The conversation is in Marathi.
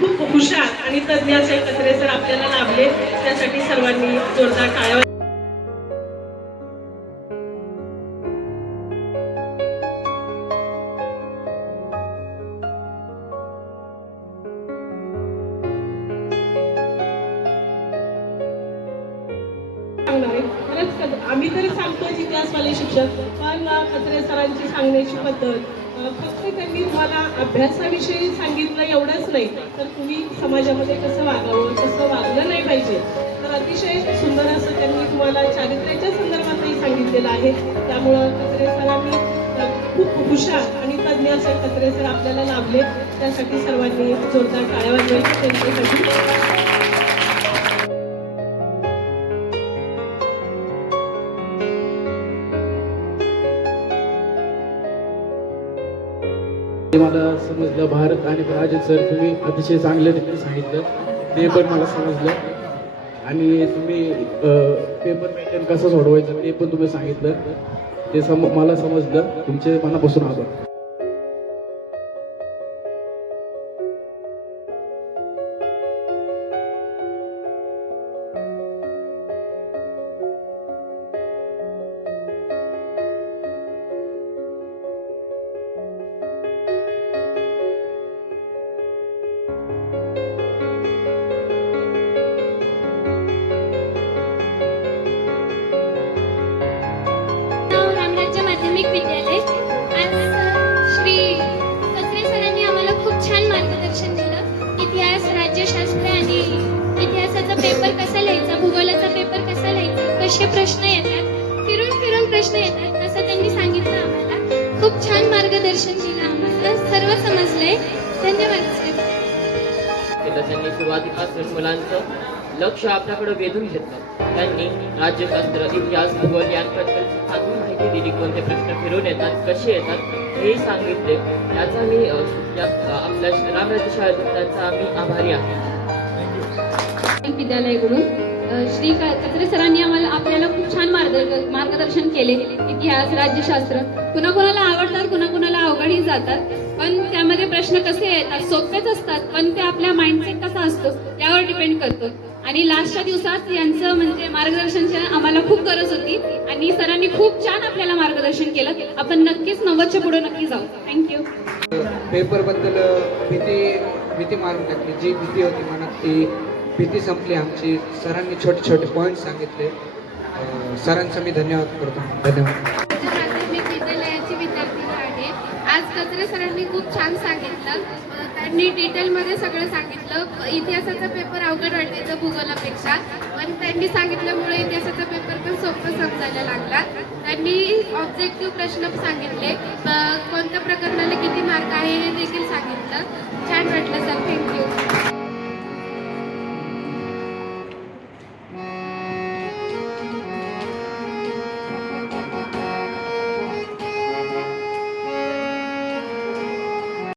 खूप हुशार आणि तज्ज्ञ असे कचरे जर आपल्याला लाभले. त्यासाठी सर्वांनी जोरदार टाळ्या खरंच आम्ही तरी सांगतो इतिहासवाले शिक्षक पण कचरे सरांची सांगण्याची पद्धत फक्त त्यांनी तुम्हाला अभ्यासाविषयी सांगितलं एवढंच नाही. तर तुम्ही समाजामध्ये कसं वागावं कसं वागलं नाही पाहिजे तर अतिशय सुंदर असं त्यांनी तुम्हाला चारित्र्याच्या संदर्भातही सांगितलेलं आहे. त्यामुळं कचरे सरांनी खूप हुशार आणि तज्ज्ञ असे कचरे सर आपल्याला लाभले. त्यासाठी सर्वांनी जोरदार टाळ्या वाजवायची त्यांच्यासाठी. ते मला समजलं भारत आणि राजन सर तुम्ही अतिशय चांगल्या रीतीने सांगितलं. ते पण मला समजलं. आणि तुम्ही पेपर मेंटेन कसं सोडवायचं ते पण तुम्ही सांगितलं. ते सम मला समजलं. तुमचे मनापासून आभार. रामराज्य विद्यालय आज श्री कचरे सरांनी आम्हाला खूप छान मार्गदर्शन दिलं. इतिहास राज्यशास्त्र आणि इतिहासाचा पेपर कसा लिहायचा भूगोलाचा पेपर कसा लिहायचा कसे प्रश्न येतात फिरून फिरून प्रश्न येतात असं त्यांनी सांगितलं आम्हाला. खूप छान मार्गदर्शन दिलं आम्हाला. सर्व समजलंय. धन्यवाद सर. केलं त्यांनी सुरुवातीपासून मुलांचं लक्ष आपल्याकडे वेधून घेतलं. त्यांनी राज्यशास्त्र इतिहास भूगोल यांबद्दल चांगली माहिती दिली. कोणते प्रश्न फिरून येतात कसे येतात हे सांगितले. याचा मी आपल्या रामराज्य शाळेत त्यांचा आम्ही आभारी आहे विद्यालयाकडून श्री कचरे सरांनी आम्हाला आपल्याला खूप छान मार्ग मार्गदर्शन केले. इतिहास राज्यशास्त्र. कुणाकुणाला आवडतात कुणाकुणाला अवघडही जातात. पण त्यामध्ये प्रश्न कसे येतात? सोपेच असतात पण ते आपल्या माइंडसेट कसा असतो त्यावर डिपेंड करतो. आणि लास्टच्या दिवसात यांचं म्हणजे मार्गदर्शनची आम्हाला खूप गरज होती. आणि सरांनी खूप छान आपल्याला मार्गदर्शन केलं. आपण नक्कीच नव्वदच्या पुढे नक्की जाऊ. थँक्यू पेपरबद्दल भीती भीती मारून टाकली. जी भीती होती मनात ती भीती संपली आमची. सरांनी छोटे छोटे पॉईंट सांगितले. सरांचं सरांचा मी धन्यवाद करतो. धन्यवाद. विद्यालयाची आहे आज कचरे सरांनी खूप छान सांगितलं. त्यांनी डिटेलमध्ये सगळं सांगितलं. इतिहासाचा पेपर अवघड वाटायचा भूगोलापेक्षा. पण त्यांनी सांगितल्यामुळे इतिहासाचा पेपर पण सोपं समजायला लागला. त्यांनी ऑब्जेक्टिव्ह प्रश्न सांगितले. कोणत्या प्रकरणाला किती मार्क आहे हे देखील सांगितलं.